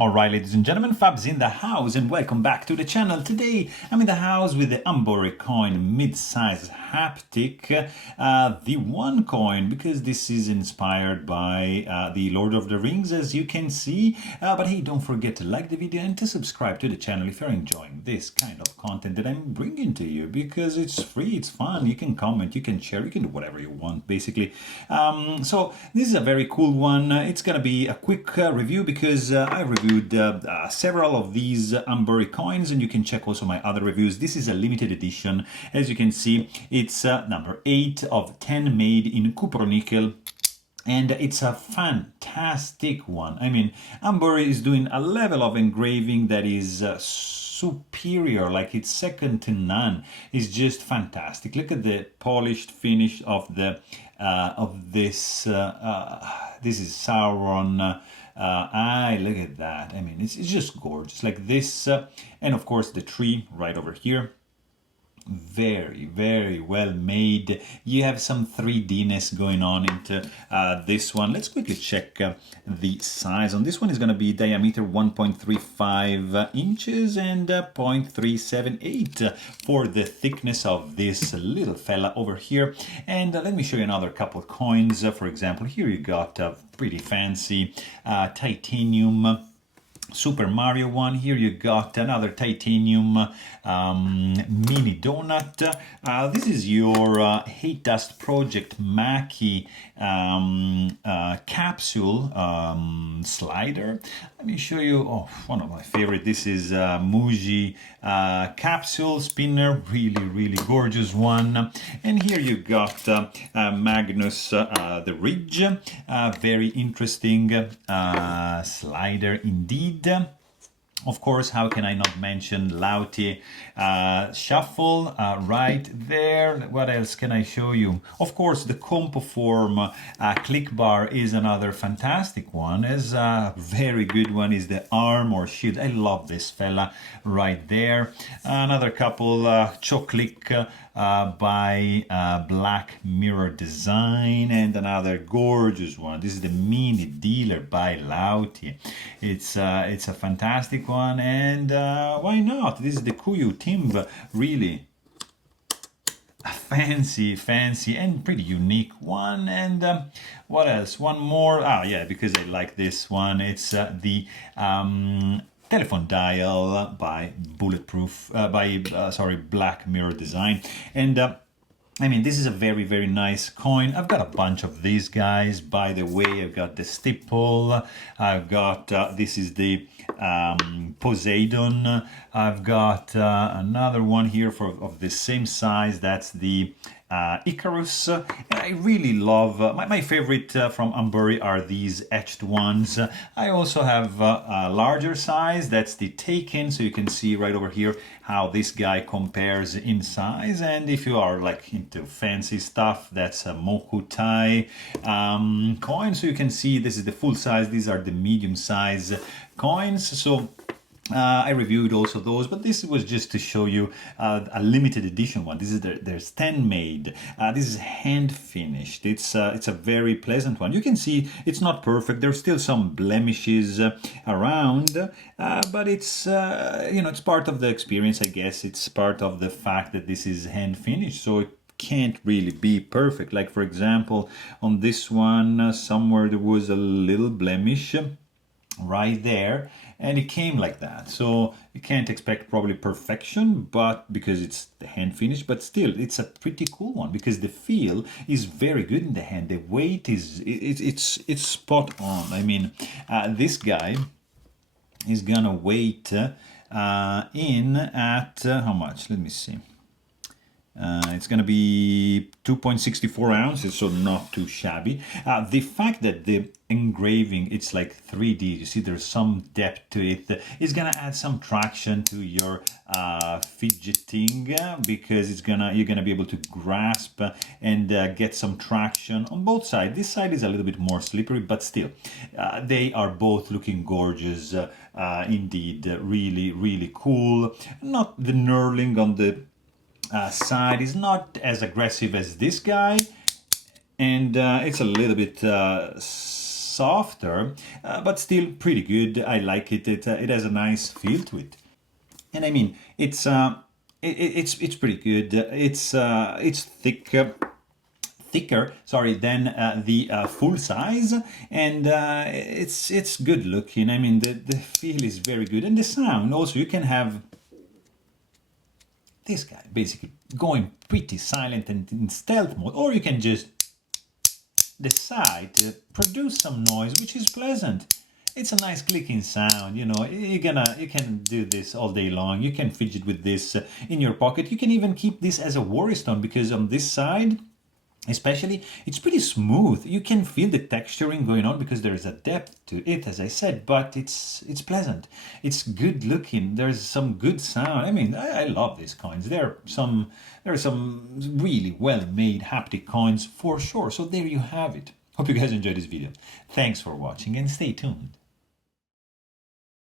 Alright, ladies and gentlemen, Fab's in the house and welcome back to the channel. Today I'm in the house with the Umburry Coin Midsize Haptic, the one coin, because this is inspired by the Lord of the Rings, as you can see. But hey, don't forget to like the video and to subscribe to the channel if you're enjoying this kind of content that I'm bringing to you, because it's free, it's fun, you can comment, you can share, you can do whatever you want, basically. So this is a very cool one. It's gonna be a quick review because I reviewed several of these Umburry coins, and you can check also my other reviews. This is a limited edition. As you can see, it's number 8 of 10 made in cupronickel. And it's a fantastic one. I mean, Umburry is doing a level of engraving that is superior, like it's second to none. It's just fantastic. Look at the polished finish of the this. This is Sauron. Look at that. I mean, it's just gorgeous, like this, and of course the tree right over here. Very, very well made. You have some 3D-ness going on into this one. Let's quickly check the size. On this one is going to be diameter 1.35 inches and 0.378 for the thickness of this little fella over here. And let me show you another couple of coins. For example, here you got a pretty fancy titanium Super Mario one. Here you got another titanium mini donut. This is your Hate Dust Project Maki capsule slider. Let me show you, one of my favorite. This is Muji capsule spinner, really gorgeous one. And here you got Magnus the Ridge, very interesting slider indeed. Of course, how can I not mention Lauti Shuffle right there? What else can I show you? Of course, the Compoform click bar is another fantastic one. As a very good one is the arm or shield. I love this fella right there. Another couple Choclick by Black Mirror Design, and another gorgeous one. This is the Mini Dealer by Lauti. It's a fantastic one, and why not? This is the Kuyu Timb, really a fancy and pretty unique one. And what else? One more. Yeah, because I like this one. It's the telephone dial by Black Mirror Design. And I mean, this is a very nice coin. I've got a bunch of these guys, by the way. I've got the Stipple, I've got this is the Poseidon. I've got another one here of the same size. That's the Icarus. And I really love, my favorite from Umburry are these etched ones. I also have a larger size, that's the Taken, so you can see right over here how this guy compares in size. And if you are like into fancy stuff, that's a Mokutai coin, so you can see this is the full size, these are the medium size coins. So I reviewed also those, but this was just to show you a limited edition one. This is there's 10 made. This is hand finished. It's a very pleasant one. You can see it's not perfect. There's still some blemishes around, but it's it's part of the experience, I guess. It's part of the fact that this is hand finished, so it can't really be perfect. Like, for example, on this one, somewhere there was a little blemish right there, and it came like that, so you can't expect probably perfection, but because it's the hand finish, but still it's a pretty cool one because the feel is very good in the hand. The weight is it's spot on. I mean, this guy is gonna weight in at how much? Let me see. It's going to be 2.64 ounces, so not too shabby. The fact that the engraving, it's like 3D, you see there's some depth to it, is going to add some traction to your fidgeting, because you're gonna be able to grasp and get some traction on both sides. This side is a little bit more slippery, but still, they are both looking gorgeous indeed. Really cool. Not the knurling on the side is not as aggressive as this guy, and it's a little bit softer, but still pretty good. I like it. It has a nice feel to it. And I mean, it's pretty good. It's thicker, sorry, than the full size, and it's good looking. I mean, the feel is very good, and the sound also. You can have this guy basically going pretty silent and in stealth mode, or you can just decide to produce some noise, which is pleasant. It's a nice clicking sound, you know. You can do this all day long. You can fidget with this in your pocket. You can even keep this as a worry stone, because on this side especially, it's pretty smooth. You can feel the texturing going on because there is a depth to it, as I said, but it's pleasant. It's good looking. There's some good sound. I mean, I love these coins. There are some really well-made haptic coins for sure. So there you have it. Hope you guys enjoyed this video. Thanks for watching and stay tuned.